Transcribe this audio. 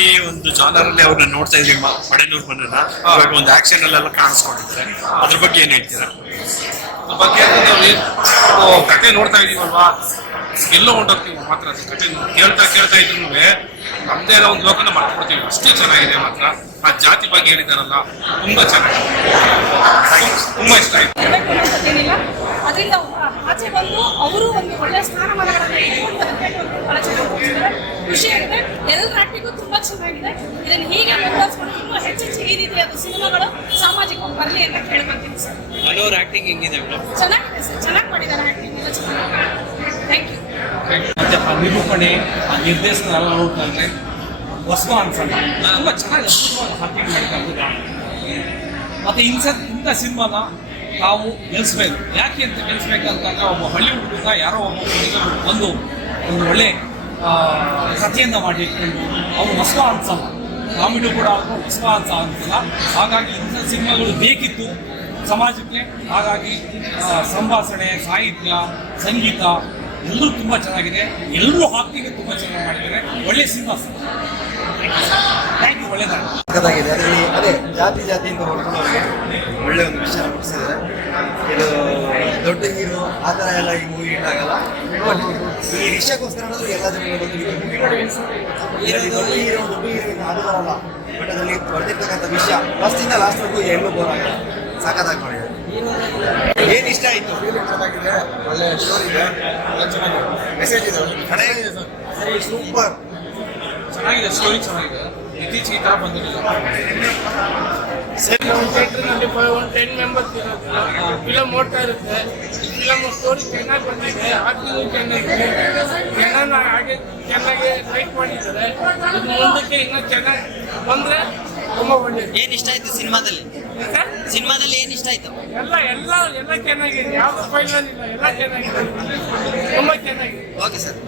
Comedy ಒಂದು genre ಅಲ್ಲಿ ಅವ್ರನ್ನ ನೋಡ್ತಾ ಇದ್ದೀವಿ ಮಡೆನೂರ್ ಅವಾಗ ಇವಾಗ ಒಂದು ಆಕ್ಷನ್ ಅಲ್ಲೆಲ್ಲ ಕಾಣಿಸ್ಕೊಂಡಿದ್ದಾರೆ ಅದ್ರ ಬಗ್ಗೆ ಏನ್ ಹೇಳ್ತೀರಾ? ಬಗ್ಗೆ ಕತೆ ನೋಡ್ತಾ ಇದೀವಲ್ವಾ? ಎಲ್ಲೋ ಹೊಂಟೋಗ್ತೀವಿ ಮಾತ್ರ ಅದು ಕತೆ. ಕೇಳ್ತಾ ಕೇಳ್ತಾ ಇದ್ರು ನಮ್ದೇ ಆದ ಒಂದು ಲೋಕನ ಮಾಡ್ಕೊಡ್ತೀವಿ. ಅಷ್ಟೇ ಚೆನ್ನಾಗಿದೆ ಮಾತ್ರ. ಆ ಜಾತಿ ಬಗ್ಗೆ ಹೇಳಿದಾರಲ್ಲ, ತುಂಬಾ ಚೆನ್ನಾಗಿದೆ. ತುಂಬಾ ಇಷ್ಟ ಆಯ್ತು. ಅದರಿಂದ ಆಚೆ ಬಂದು ಅವರು ಒಂದು ಒಳ್ಳೆ ಸ್ಥಾನಮಾನಗಳನ್ನು ಚೆನ್ನಾಗಿ ಖುಷಿ ಆಗಿದೆ. ಎಲ್ಲರ ಆಕ್ಟಿಂಗು ತುಂಬಾ ಚೆನ್ನಾಗಿದೆ. ಇದನ್ನು ಹೀಗೆ ಮುಂದುವರಿಸ್ಕೊಂಡು ಇನ್ನೂ ಹೆಚ್ಚೆಚ್ಚು ಈ ರೀತಿಯಾದ ಸಿನಿಮಾಗಳು ಸಾಮಾಜಿಕ ಬರಲಿ ಅಂತ ಕೇಳ್ಕೊಂತೀನಿ ಸರ್. ಹಲೋರ್ ಆಕ್ಟಿಂಗ್ ಹೆಂಗಿದೆ ಚೆನ್ನಾಗಿದೆ ಸರ್. ಚೆನ್ನಾಗಿ ಮಾಡಿದ್ದಾರೆ ಆಕ್ಟಿಂಗ್ ಎಲ್ಲ ಚೆನ್ನಾಗಿದೆ. ಥ್ಯಾಂಕ್ ಯು ಮತ್ತೆ ಆ ನಿರೂಪಣೆ ಆ ನಿರ್ದೇಶನ ಎಲ್ಲ ನೋಡ್ತಾ ಇದ್ರೆ ಹೊಸ ಅನ್ಸಲ್ಲ. ತುಂಬ ಚೆನ್ನಾಗಿ ಅದ್ಭುತವಾಗಿ ಹಾಕಿಂಗ್ ಮಾಡಿದ್ದಾರೆ. ಮತ್ತೆ ಇಂಥ ಇಂಥ ಸಿನಿಮಾನ ನಾವು ಗೆಲ್ಲಿಸ್ಬೇಕು ಯಾಕೆ ಅಂತ ನಿಲ್ಲಿಸ್ಬೇಕಂತಾಗ ಒಬ್ಬ ಹಳ್ಳಿ ಹುಡುಗ, ಯಾರೋ ಒಬ್ಬ ಬಂದು ಒಂದು ಒಳ್ಳೆ ಕಥೆಯನ್ನು ಮಾಡಿಟ್ಕೊಂಡು ಅವನು ಹೊಸ ಅನ್ಸಲ್ಲ. ಕಾಮಿಡಿ ಕೂಡ ಅವರು ಹೊಸ ಅನ್ಸ ಅನ್ಸಲ್ಲ. ಹಾಗಾಗಿ ಇಂಥ ಸಿನಿಮಾಗಳು ಬೇಕಿತ್ತು ಸಮಾಜಕ್ಕೆ. ಹಾಗಾಗಿ ಸಂಭಾಷಣೆ, ಸಾಹಿತ್ಯ, ಸಂಗೀತ ಎಲ್ಲರೂ ತುಂಬ ಚೆನ್ನಾಗಿದೆ. ಎಲ್ಲರೂ ಹಾಕ್ತಿಗೆ ತುಂಬ ಚೆನ್ನಾಗಿ ಮಾಡಿದ್ದಾರೆ. ಒಳ್ಳೆ ಸಿನಿಮಾ ಥ್ಯಾಂಕ್ ಯು ಅದರಲ್ಲಿ ಅದೇ ಜಾತಿ ಜಾತಿಯಿಂದ ಅಂತ ಹೊಡ್ಕೊಂಡವ್ರಿಗೆ ಒಳ್ಳೆ ಒಂದು ವಿಷಯ ಇದು ದೊಡ್ಡ ಹೀರೋ ಆ ತರ ಎಲ್ಲ ಈ ಮೂವಿ ಆಗಲ್ಲ ಬಟ್ ಈ ವಿಷಯಕ್ಕೋಸ್ಕರ ಅನ್ನೋದು ಎಲ್ಲ ಈ ಮೂವಿ ನೋಡಬೇಕು ದೊಡ್ಡ ಹೀರೋ ದೊಡ್ಡ ಹೀರೋ ಅದು ಬರಲ್ಲ. ಬಟ್ ಅದರಲ್ಲಿ ವಿಷಯ ಫಸ್ಟಿಂದ ಲಾಸ್ಟ್ವರೆಗೂ ಎಲ್ಲೂ ಬೋರ್ ಆಗಲ್ಲ. ಸಖತ್ತಾಗಿ ಮಾಡಿದ್ದಾರೆ ಏನು ಇಷ್ಟ ಆಯಿತು? ಚೆನ್ನಾಗಿದೆ ಒಳ್ಳೆ ಸ್ಟೋರಿ ಇದೆ. ಚೆನ್ನಾಗಿದೆ. ಮೆಸೇಜ್ ಇದೆ ಸೂಪರ್ ಚೆನ್ನಾಗಿದೆ ಸ್ಟೋರಿ ಚೆನ್ನಾಗಿದೆ. ಇತ್ತೀಚೆಗೆ ಈ ಥರ ಬಂದಿರಲಿಲ್ಲ. ಸರಿ ಒಂದು ಥಿಯೇಟ್ರ್ನಲ್ಲಿ ಒಂದು ಟೆನ್ ಮೆಂಬರ್ಸ್ ಇರೋದಿಲ್ಲ. ಫಿಲಮ್ ಓಡ್ತಾ ಇರುತ್ತೆ. ಫಿಲಮ್ ಸ್ಟೋರಿ ಚೆನ್ನಾಗಿ ಬಂದಿದೆ. ಆಕ್ಟಿಂಗು ಚೆನ್ನಾಗಿದೆ. ಜನನ ಹಾಗೆ ಚೆನ್ನಾಗಿ ಲೈಕ್ ಮಾಡಿದ್ದಾರೆ. ಇದು ಮುಂದಕ್ಕೆ ಇನ್ನೂ ಚೆನ್ನಾಗಿ ಬಂದರೆ ತುಂಬ ಒಳ್ಳೆಯದು ಏನ್ ಇಷ್ಟ ಆಯ್ತು ಸಿನಿಮಾದಲ್ಲಿ? ಸಿನಿಮಾದಲ್ಲಿ ಏನ್ ಇಷ್ಟ ಆಯ್ತು? ಎಲ್ಲ ಎಲ್ಲ ಎಲ್ಲ ಚೆನ್ನಾಗಿದೆ. ಯಾವ ಫೈನಲ್ ಇಲ್ಲ. ಎಲ್ಲ ಚೆನ್ನಾಗಿದೆ. ತುಂಬಾ ಚೆನ್ನಾಗಿದೆ. Okay sir.